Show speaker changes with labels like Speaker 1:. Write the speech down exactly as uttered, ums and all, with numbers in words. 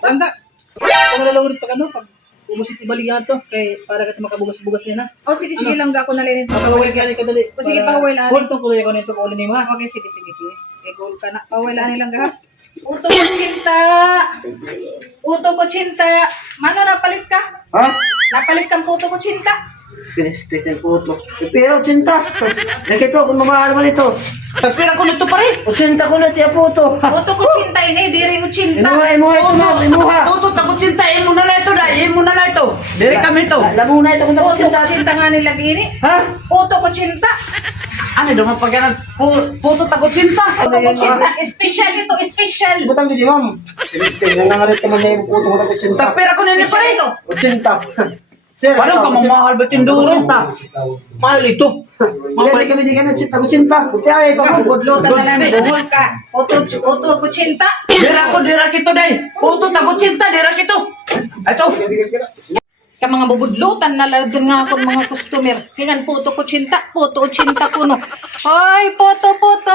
Speaker 1: Tanda. Kung nalalawin pag ano, pag umusit ibalihan to, kay para ka makabugas-bugas niya na.
Speaker 2: O sige, sige lang ako nalilin.
Speaker 1: Makawal ka ni kadali.
Speaker 2: O sige, pahawal ani.
Speaker 1: Hold to kulay ko nito ko ni mo ha.
Speaker 2: Okay, sige, sige, sige. Kay goal ka na. Pahawal ani lang ha. Uto ko cinta. Uto ko cinta. Mano napalit ka?
Speaker 3: Ha?
Speaker 2: Napalit kang puto ko cinta.
Speaker 3: Pinistik ng puto. Pero, cinta. Nakita kung mamahal mo nito.
Speaker 1: Tagpira ko nito pare.
Speaker 3: Cinta ko na tiya puto.
Speaker 2: Puto ko cinta ini, diri ko cinta.
Speaker 3: Imuha, imuha, imuha, imuha.
Speaker 1: Tuto takot cintain mo na lang ito dai, mo na lang ito. Dire kami to.
Speaker 3: Alam mo na ito kung
Speaker 2: Puto ko
Speaker 3: cinta.
Speaker 2: cinta nga nila gini.
Speaker 3: Ha?
Speaker 2: Puto ko cinta.
Speaker 1: Ano daw mapagyan puto takot cinta.
Speaker 2: Puto ko cinta. Special ito, special.
Speaker 3: Butang di ma'am. Pinistik na nangalit naman na yung puto ko na cinta.
Speaker 1: Tagpira ko nini pare.
Speaker 2: Ito.
Speaker 3: Cinta. Sir,
Speaker 1: Paano ka mamahal ba tinduro?
Speaker 3: Cinta.
Speaker 1: Mahal ito.
Speaker 3: Hindi kami, di kami, cinta ko cinta. Kuti ay, pagod.
Speaker 2: Budlotan na lang, buhol ka. Puto, puto ko cinta.
Speaker 1: Dira ko dira kito dai. Puto takot cinta dira kito. Ito.
Speaker 2: Ka mga bubudlutan na lang doon nga ako mga customer. Hingan puto ko cinta, puto cinta kuno. Ay, puto, puto.